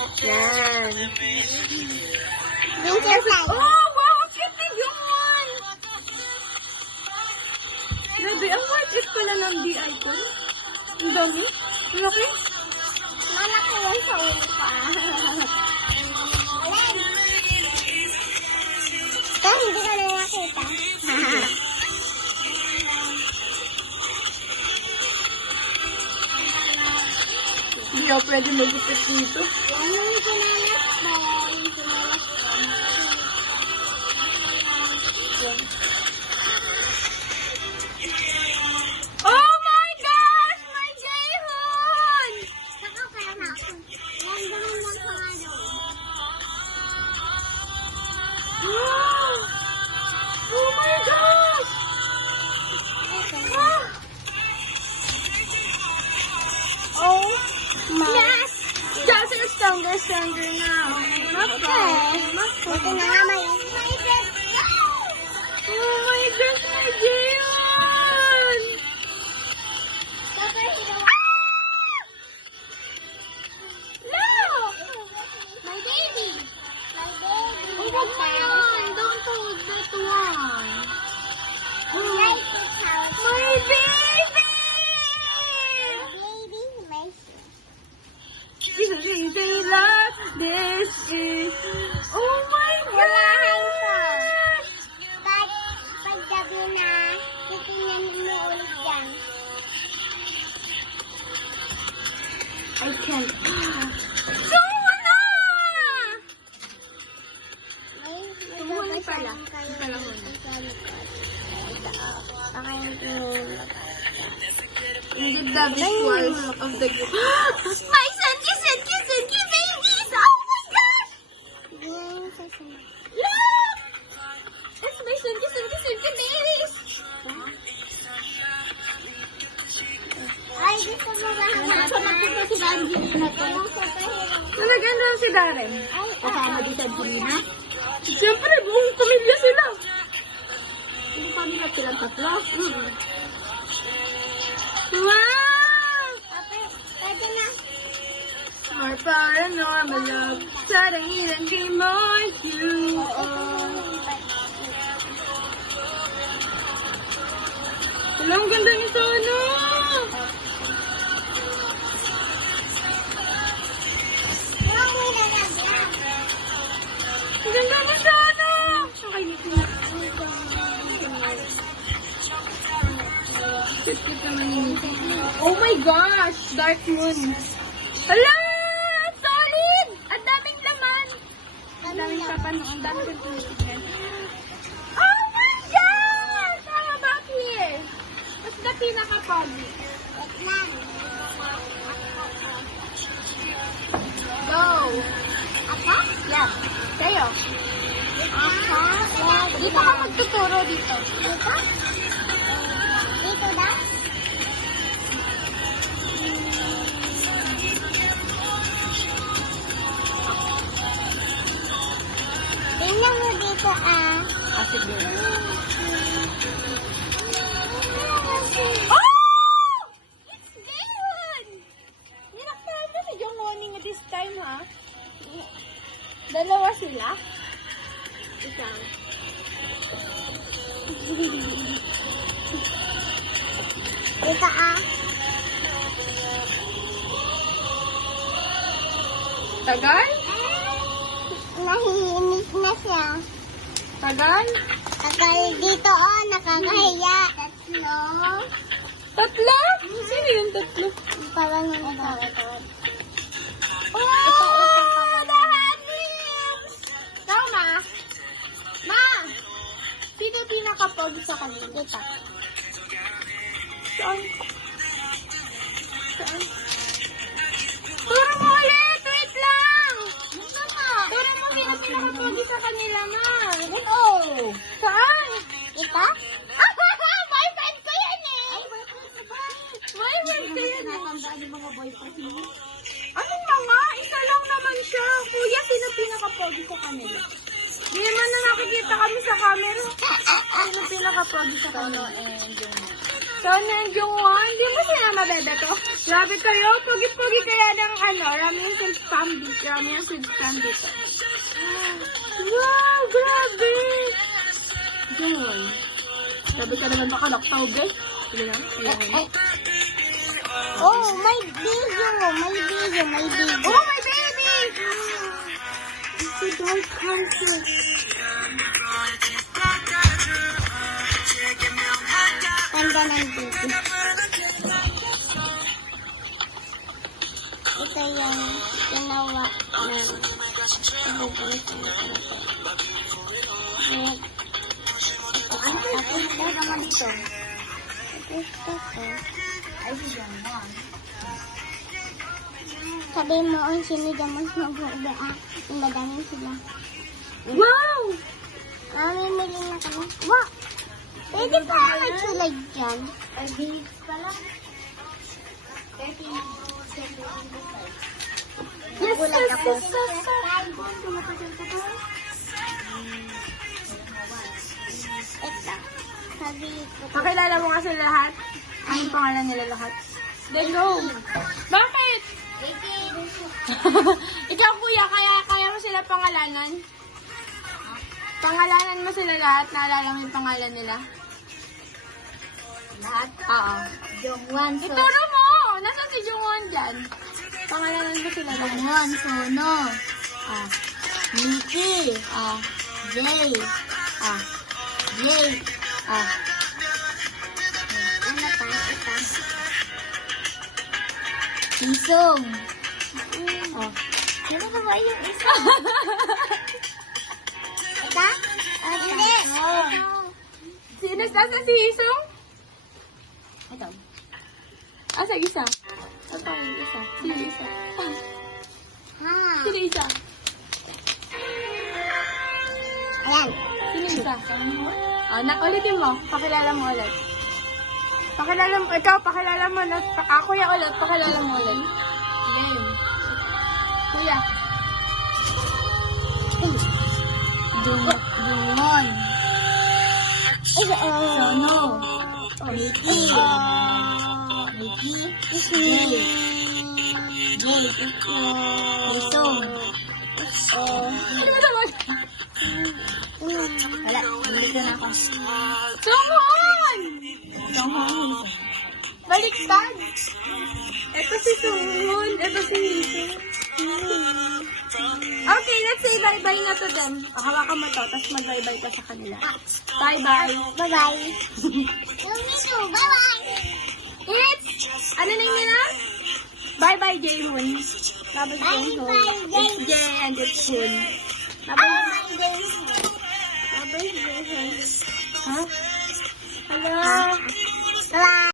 Yan. Yung sasay. Oh, wow! Ang cute ni John! Grabe, ang worth it pala ng DI ko. Ang dami. Ang laki. Malaki yan sa ulo ko Ito, hindi ko na makita. Hindi ako pwede mag-ipit dito. Ano yung sinalas ba? Yung sinalas ba? Oh my gosh! My Jayhoon! Saka kaya na ako. Yan, ganun lang sa ano. Wow! Oh my gosh! Ah! Oh my... Yes! Just are stronger, stronger now. Okay. Buti na nga may Oh my gosh, my Jayhoon! Look! My baby! My baby! Oh, wag mo yan. Don't hold that one. Like this house. My baby! Baby, my This is a love. This is... Oh my gosh! Pag gabi na, titingnan mo ulit yan. I can't. Tumuha na! Tumuha pala. In the visuals of the gift. My Senki, Senki, Senki babies! Oh my gosh! Look! It's my Senki, Senki, Senki babies! Ay, gusto mo ba hanggang si Banji na to? Talagang daw si Darren. Ay, kasama di sa Angelina? Siyempre, buong pamilya sila. Hindi pa nila silang tatlo. Wow! Pwede na. More paranormal love. Sarang ilang game more you all. Wala, ang ganda ni Sono. Ang ganda ni Sono. Okay, dito na. Cute naman yun. Oh my gosh! Dark Moon. Hala! Solid! Ang daming laman. Ang daming papanood. Ang daming pinag. Oh my God! How about here? What's the pinaka-pogi? Go! Ako? Yeah. Kayo. Ako? Dito ka magtuturo dito. Dito? Dito daw? Tingnan mo dito Kasi din. Oh! It's good! Niraktahan mo si John Morning this time, ha? Dalawa sila? Isang. Dito Tagal? Nahihinig na siya. Tagal? Tagal dito nakakahiya. Tatlo. Tatlo? Sino yung tatlo? Parang yung tawad. Oh! The Hadlings! Tama. Ma! Sino pinaka-pogi sa kanila? Dito. Saan? Saan? Turo mo ulit! Wait lang! Dito na. Turo mo sino pinaka-pogi sa kanila, ma! Dito. Saan? Dito? Boyfriend ko yan eh! Ay, boyfriend ko ba? Boyfriend ko yan eh! Natandaan yung mga boyfriend mo. Ano mga? Isa lang naman siya. Kuya, sino pinaka-pogi sa kanila? Di naman na nakikita kami sa camera. Sino pinaka-pogi sa kanila? And yung Sana and Jungwon. Hindi mo sinama, bebe ko. Grabe kayo. Pugi-pugi kaya ng Ramyun Silkspam dito. Ramyun Silkspam dito. Wow, grabe. Jungwon. Sabi ka naman baka naktaw, guys. Sige na. Oh, my video. My video. My video. Oh, my baby! It's a dark cancer. Ganda ng baby. Ito yung ginawa ng Tapos naman dito. Ay, sabi mo, ang sinigamos mag-uba. Madami sila. Wow! Mamimili na kami. Wow! Pwede pa nagsulag dyan. Ay, bilis pala. 13 Yes, Nagulat yes, ako. yes, yes, Ito. Sabi ko. Pakilala mo nga sila lahat. Anong pangalan nila lahat? Then go. Bakit? Ikaw, kuya, kaya mo sila pangalanan? Pangalanan mo sila lahat? Naalala mo yung pangalan nila? Lahat? Oo. Jongwan, Ituro mo! Nasaan si Jungwon dyan? Pangalanan mo sila lahat? Jongwan, Sono. Ah. Nikki. Ah. Jay. Ah. Jay. Ah. Ano pa? Ito. Isong. Oh. Ano ba ba yung isa? Ito? Hindi. Sino sa si Isong? Ito. Asa isa? Asa yung isa? Sino isa? Ha. Sino isa? Ayan. Sino isa? Ulitin mo. Pakilala mo ulit. Pakilala mo. Ikaw, pakilala mo. Kuya ulit. Pakilala mo ulit. Game. Kuya. Jongwon. Sono. Nikki. Nikki. Jay. Jay. Isong. Ano ba naman? Wala. Balik na ako. Tunghon! Baliktad! Ito si Tunghon. Ito si Isong. Okay, let's say bye-bye na to them. Hawakan mo to, tapos mag-bye-bye ka sa kanila. Bye-bye. Bye-bye. Bye-bye. It's, ano name nila? Bye-bye, Jaehoon. Bye-bye, Jaehoon. Bye-bye, It's Jae and it's Hoon. Bye-bye. Bye-bye, Jaehoon. Ha? Hello? Bye-bye.